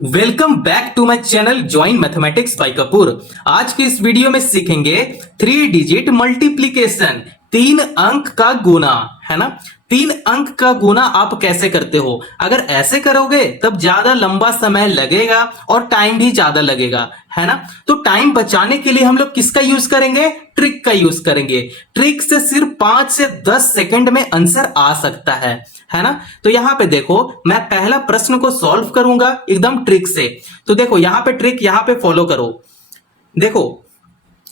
Welcome back to my channel join mathematics by Kapoor. आज की इस वीडियो में सीखेंगे 3 डिजिट मल्टीप्लीकेशन, 3 अंक का गुना, है ना। 3 अंक का गुना आप कैसे करते हो? अगर ऐसे करोगे तब ज्यादा लंबा समय लगेगा और टाइम भी ज्यादा लगेगा, है ना। तो टाइम बचाने के लिए हम लोग किसका यूज करेंगे? ट्रिक का यूज करेंगे। ट्रिक से सिर्फ 5 से 10 सेकंड में आंसर आ सकता है ना। तो यहां पे देखो, मैं पहला प्रश्न को सॉल्व करूंगा एकदम ट्रिक से। तो देखो यहां पे ट्रिक यहां पे फॉलो करो। देखो,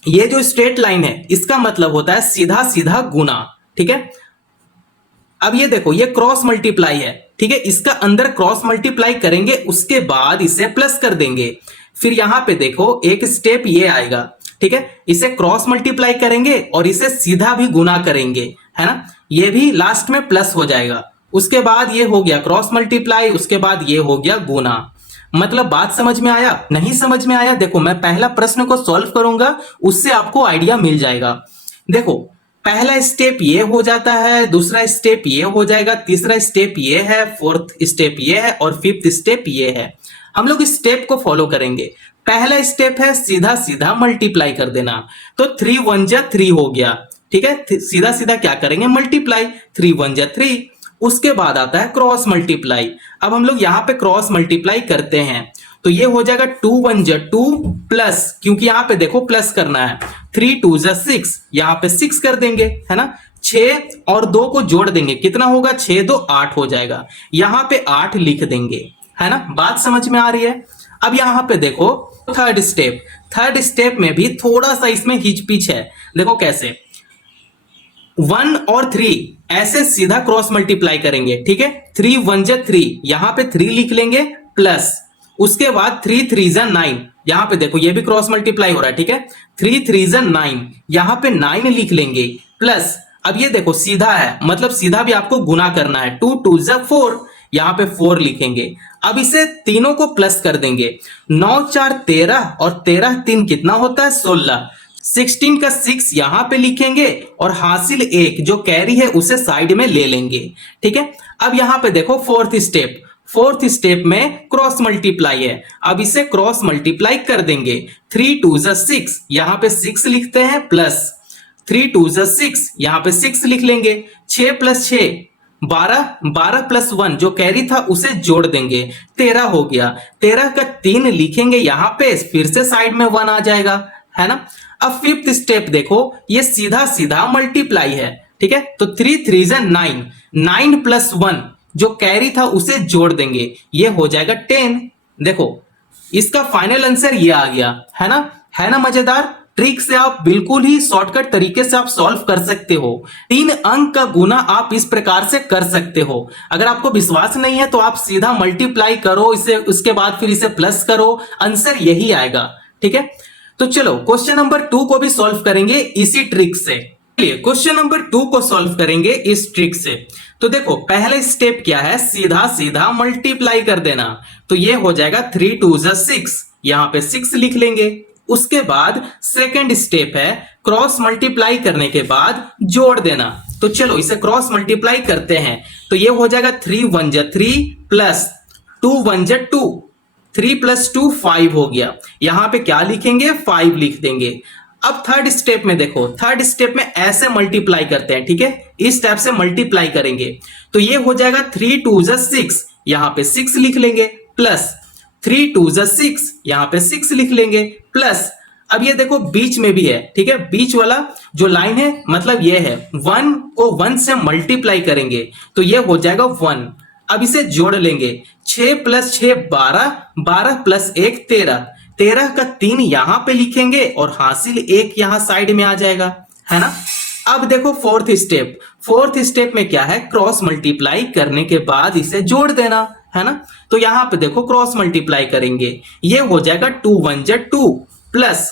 ये जो स्ट्रेट लाइन है इसका मतलब होता है सीधा सीधा गुना, ठीक है। अब ये देखो, ये क्रॉस मल्टीप्लाई है, ठीक है। इसका अंदर क्रॉस मल्टीप्लाई करेंगे, उसके बाद इसे प्लस कर देंगे। फिर यहां पे देखो एक स्टेप ये आएगा, ठीक है। इसे क्रॉस मल्टीप्लाई करेंगे और इसे सीधा भी गुना करेंगे, है ना। ये भी लास्ट में प्लस हो जाएगा। उसके बाद ये हो गया क्रॉस मल्टीप्लाई, उसके बाद ये हो गया गुना। मतलब बात समझ में आया? नहीं समझ में आया? देखो मैं पहला प्रश्न को सॉल्व करूंगा, उससे आपको आइडिया मिल जाएगा। देखो, पहला स्टेप ये हो जाता है, दूसरा स्टेप ये हो जाएगा, तीसरा स्टेप ये है, फोर्थ स्टेप ये है और फिफ्थ स्टेप ये है। हम लोग इस स्टेप को फॉलो करेंगे। पहला स्टेप है सीधा सीधा मल्टीप्लाई कर देना। तो 3 1 जा 3 हो गया, ठीक है। सीधा सीधा क्या करेंगे? मल्टीप्लाई। 3 1 जा 3। उसके बाद आता है क्रॉस मल्टीप्लाई। अब हम लोग यहां पे क्रॉस मल्टीप्लाई करते हैं, तो ये हो जाएगा 2 1 जा 2 प्लस, क्योंकि यहां पे देखो प्लस करना है। 3 2 जा 6, यहां पे 6 कर देंगे, है ना। 6 और 2 को जोड़ देंगे, कितना होगा? 6 2 8 हो जाएगा। यहां पे 8 लिख देंगे, है ना। बात समझ में आ रही है? अब यहां पे देखो थर्ड स्टेप में भी थोड़ा सा इसमें हिचपिच है। देखो कैसे, 1 और 3 ऐसे सीधा क्रॉस मल्टीप्लाई करेंगे, ठीक है। 3 1 जा 3, यहां पे 3 लिख लेंगे प्लस, उसके बाद 3 3 जा 9, यहां पे देखो ये भी क्रॉस मल्टीप्लाई हो रहा है, ठीक है। 3 3 जा 9, यहां पे 9 लिख लेंगे प्लस। अब ये देखो सीधा है, मतलब सीधा भी आपको गुना करना है। 2 2 जा 4, यहां पे 4 लिखेंगे। अब इसे तीनों को प्लस कर देंगे। 9 4 13 और 13 3 कितना होता है? 16। 16 का 6 यहां पे लिखेंगे और हासिल 1 जो कैरी है उसे साइड में ले लेंगे, ठीक है। अब यहां पे देखो फोर्थ स्टेप में क्रॉस मल्टीप्लाई है। अब इसे क्रॉस मल्टीप्लाई कर देंगे। 3 2 जा 6, यहां पे 6 लिखते हैं प्लस 3 2 जा 6, यहां पे 6 लिख लेंगे। 6 प्लस 6 12, 12 प्लस 1 जो कैरी था उसे जोड़ देंगे, 13 हो गया। 13 का 3 लिखेंगे यहां पे, फिर से साइड में 1 आ जाएगा, है ना। अब फिफ्थ स्टेप देखो, ये सीधा सीधा मल्टीप्लाई है, ठीक है। तो 3 3 जा 9, 9 प्लस 1 जो कैरी था उसे जोड़ देंगे, ये हो जाएगा 10। देखो इसका फाइनल आंसर ये आ गया, है ना मजेदार। ट्रिक से आप बिल्कुल ही शॉर्टकट तरीके से आप सॉल्व कर सकते हो। 3 अंक का गुना आप इस प्रकार से कर सकते हो। अगर आपको विश्वास नहीं है तो आप सीधा मल्टीप्लाई करो इसे, उसके बाद फिर इसे प्लस करो, आंसर यही आएगा, ठीक है। तो चलो क्वेश्चन नंबर 2 को भी सॉल्व करेंगे इसी ट्रिक से। चलिए क्वेश्चन नंबर 2 को सॉल्व करेंगे इस ट्रिक से। तो देखो पहला स्टेप क्या है? सीधा सीधा मल्टीप्लाई कर देना। तो ये हो जाएगा 3 2 जा 6, यहां पे 6 लिख लेंगे। उसके बाद सेकंड स्टेप है क्रॉस मल्टीप्लाई करने के बाद जोड़ देना। तो चलो इसे क्रॉस मल्टीप्लाई करते हैं। तो ये हो जाएगा 3 1 जा 3 प्लस 2 1 जा 2, 3 प्लस 2 5 हो गया। यहां पे क्या लिखेंगे? 5 लिख देंगे। अब थर्ड स्टेप में देखो, थर्ड स्टेप में ऐसे मल्टीप्लाई करते हैं, ठीक है। इस टाइप से मल्टीप्लाई करेंगे। तो ये हो जाएगा 3 2 जा 6, यहां पे 6 लिख लेंगे प्लस 3 2 जा 6, यहां पे 6 लिख लेंगे प्लस। अब ये देखो बीच में भी है, ठीक है। बीच वाला जो लाइन है मतलब ये है, 1 को 1 से मल्टीप्लाई करेंगे तो ये हो जाएगा 1। अब इसे जोड़ लेंगे। 6 प्लस 6 12, 12 प्लस 1 13, 13 का 3 यहां पे लिखेंगे और हासिल 1 यहां साइड में आ जाएगा, है ना। अब देखो फोर्थ स्टेप में क्या है? क्रॉस मल्टीप्लाई करने के बाद इसे जोड़ देना, है ना। तो यहां पे देखो क्रॉस मल्टीप्लाई करेंगे, ये हो जाएगा 2 1 जा 2 प्लस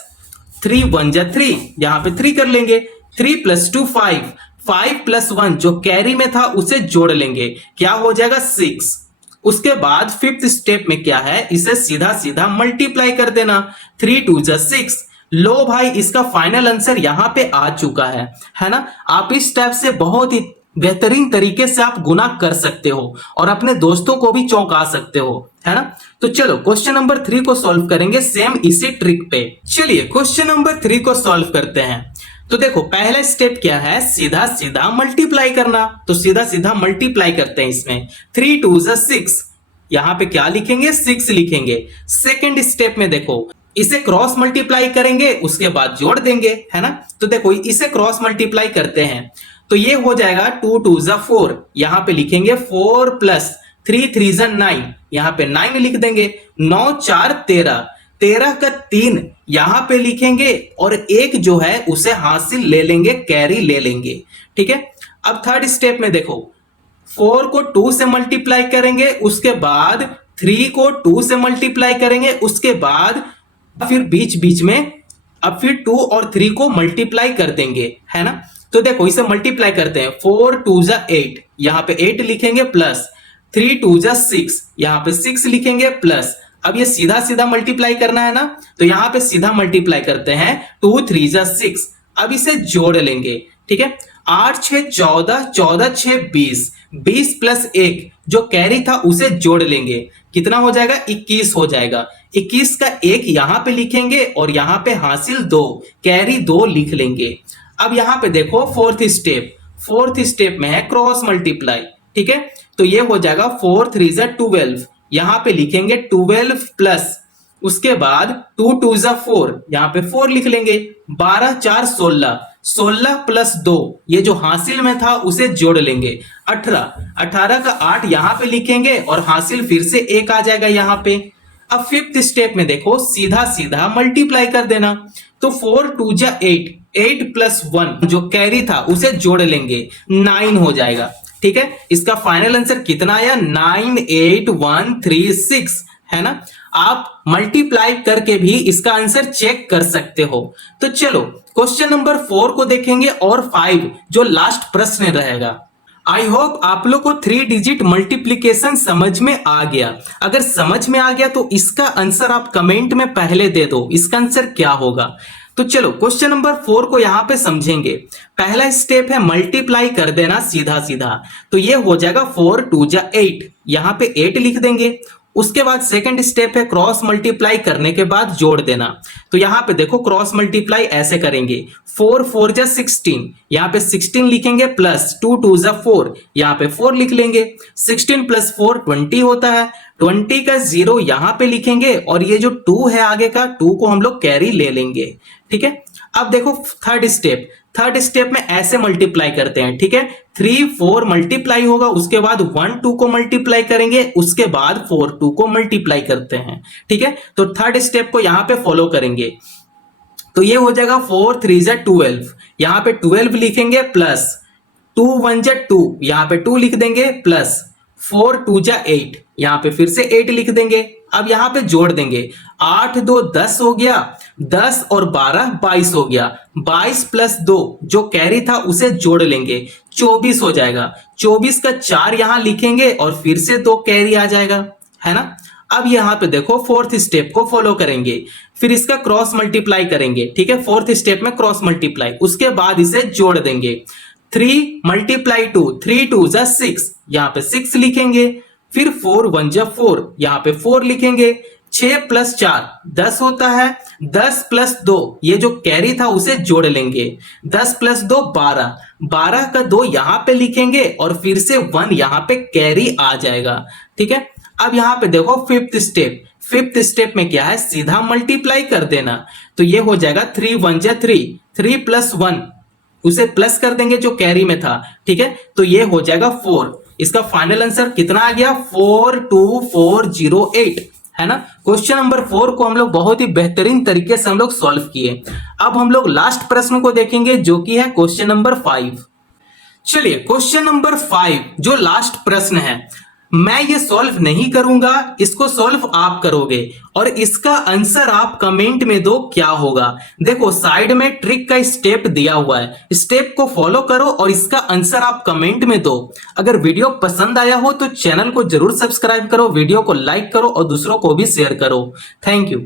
3 1 जा 3, यहां पे 3 कर लेंगे। 3 प्लस 2 5, 5 प्लस 1 जो कैरी में था उसे जोड़ लेंगे, क्या हो जाएगा? 6। उसके बाद फिफ्थ स्टेप में क्या है? इसे सीधा सीधा मल्टीप्लाई कर देना। 3 2 जा 6, लो भाई इसका फाइनल आंसर यहां पे आ चुका है ना। आप इस स्टेप से बहुत ही बेहतरीन तरीके से आप गुना कर सकते हो और अपने दोस्तों को भी चौंका सकते हो, है ना। तो चलो क्वेश्चन नंबर 3 को सॉल्व करेंगे सेम इसी ट्रिक पे। चलिए क्वेश्चन नंबर 3 को सॉल्व करते हैं। तो देखो पहला स्टेप क्या है, सीधा सीधा मल्टीप्लाई करना। तो सीधा सीधा मल्टीप्लाई करते हैं इसमें। 3 2 6, यहां पे क्या लिखेंगे, 6 लिखेंगे। सेकेंड स्टेप में देखो इसे क्रॉस मल्टीप्लाई करेंगे, उसके बाद जोड़ देंगे, है ना। तो देखो इसे क्रॉस मल्टीप्लाई करते हैं तो ये हो जाएगा 2 2 4, यहां पे लिखेंगे 4 प्लस 3 3 9, यहां पे 9 लिख देंगे। 9 4 13, 13 का 3 यहां पे लिखेंगे और एक जो है उसे हासिल ले लेंगे, कैरी ले लेंगे, ठीक है। अब थर्ड स्टेप में देखो 4 को 2 से मल्टीप्लाई करेंगे, उसके बाद 3 को 2 से मल्टीप्लाई करेंगे, उसके बाद फिर बीच बीच में अब फिर 2 और 3 को मल्टीप्लाई कर देंगे, है ना। तो देखो इसे मल्टीप्लाई करते हैं। 4 2 8, यहां पे 8 लिखेंगे प्लस 3 2 6, यहां पे 6 लिखेंगे प्लस। अब ये सीधा सीधा मल्टीप्लाई करना है ना, तो यहां पे सीधा मल्टीप्लाई करते हैं 2 3 6। अब इसे जोड़ लेंगे, ठीक है। 8 6 14, 14 6 20, 20 प्लस 1 जो कैरी था उसे जोड़ लेंगे, कितना हो जाएगा, 21 हो जाएगा। 21 का 1 यहां पे लिखेंगे और यहां पे हासिल 2, कैरी 2 लिख लेंगे। अब यहां पे देखो फोर्थ स्टेप में है क्रॉस मल्टीप्लाई, ठीक है। तो ये हो जाएगा 4 3 12, यहां पे लिखेंगे 12 प्लस, उसके बाद 2 2 4, यहां पे 4 लिख लेंगे। 12 4 16, 16 प्लस 2 ये जो हासिल में था उसे जोड़ लेंगे। 18, 18 का 8 यहां पे लिखेंगे और हासिल फिर से 1 आ जाएगा यहां पे। अब फिफ्थ स्टेप में देखो सीधा सीधा मल्टीप्लाई कर देना। तो 4 2 8, 8 प्लस 1 जो कैरी था उसे जोड़ लेंगे, 9 हो जाएगा, ठीक है। इसका फाइनल आंसर कितना आया, 98136, है ना। आप मल्टीप्लाई करके भी इसका आंसर चेक कर सकते हो। तो चलो क्वेश्चन नंबर 4 को देखेंगे और 5 जो लास्ट प्रश्न रहेगा। आई होप आप लोग को 3 डिजिट मल्टीप्लीकेशन समझ में आ गया। अगर समझ में आ गया तो इसका आंसर आप कमेंट में पहले दे दो, इसका आंसर क्या होगा। तो चलो क्वेश्चन नंबर 4 को यहां पे समझेंगे। पहला स्टेप है मल्टीप्लाई कर देना सीधा सीधा। तो ये हो जाएगा 4 2 8, यहां पे 8 लिख देंगे। उसके बाद सेकंड स्टेप है क्रॉस मल्टीप्लाई करने के बाद जोड़ देना। तो यहां पे देखो क्रॉस मल्टीप्लाई ऐसे करेंगे, 4 4 16, यहां पे 16 लिखेंगे प्लस 2 2 4, यहां पे 4 लिख लेंगे। 16 प्लस 4 20 होता है। 20 का 0 यहां पे लिखेंगे और ये जो 2 है आगे का 2 को हम लोग कैरी ले लेंगे, ठीक है। अब देखो थर्ड स्टेप में ऐसे मल्टीप्लाई करते हैं, ठीक है। 3 4 मल्टीप्लाई होगा, उसके बाद 1 2 को मल्टीप्लाई करेंगे, उसके बाद 4 2 को मल्टीप्लाई करते हैं, ठीक है। तो थर्ड स्टेप को यहां पे फॉलो करेंगे। तो ये हो जाएगा 4 3 12, यहां पे 12 लिखेंगे प्लस 2 1 2, यहां पे 2 लिख देंगे प्लस 4 2 8, यहां पे फिर से 8 लिख देंगे। अब यहां पे जोड़ देंगे, 8 2 10 हो गया, 10 और 12 22 हो गया। 22 प्लस 2 जो कैरी था उसे जोड़ लेंगे, 24 हो जाएगा। 24 का 4 यहां लिखेंगे और फिर से 2 कैरी आ जाएगा, है ना। अब यहां पे देखो फोर्थ स्टेप को फॉलो करेंगे, फिर इसका क्रॉस मल्टीप्लाई करेंगे, ठीक है। फोर्थ स्टेप में क्रॉस मल्टीप्लाई, उसके बाद इसे जोड़ देंगे। 3 मल्टीप्लाई 2, 3 2 6, यहां पे 6 लिखेंगे। फिर 4 1 4, यहां पे 4 लिखेंगे। 6 प्लस 4 10 होता है। 10 प्लस 2 ये जो कैरी था उसे जोड़ लेंगे। 10 प्लस 2 12, 12 का 2 यहां पे लिखेंगे और फिर से 1 यहां पे कैरी आ जाएगा, ठीक है। अब यहां पे देखो फिफ्थ स्टेप में क्या है, सीधा मल्टीप्लाई कर देना। तो ये हो जाएगा 3 1 3, 3 प्लस 1 उसे प्लस कर देंगे जो कैरी में था, ठीक है। तो ये हो जाएगा 4। इसका फाइनल आंसर कितना आ गया, 42408, है ना। क्वेश्चन नंबर 4 को हम लोग बहुत ही बेहतरीन तरीके से हम लोग सॉल्व किए। अब हम लोग लास्ट प्रश्न को देखेंगे जो कि है क्वेश्चन नंबर 5। चलिए क्वेश्चन नंबर 5 जो लास्ट प्रश्न है, मैं ये सॉल्व नहीं करूंगा, इसको सॉल्व आप करोगे और इसका आंसर आप कमेंट में दो क्या होगा। देखो साइड में ट्रिक का स्टेप दिया हुआ है, स्टेप को फॉलो करो और इसका आंसर आप कमेंट में दो। अगर वीडियो पसंद आया हो तो चैनल को जरूर सब्सक्राइब करो, वीडियो को लाइक करो और दूसरों को भी शेयर करो। Thank you.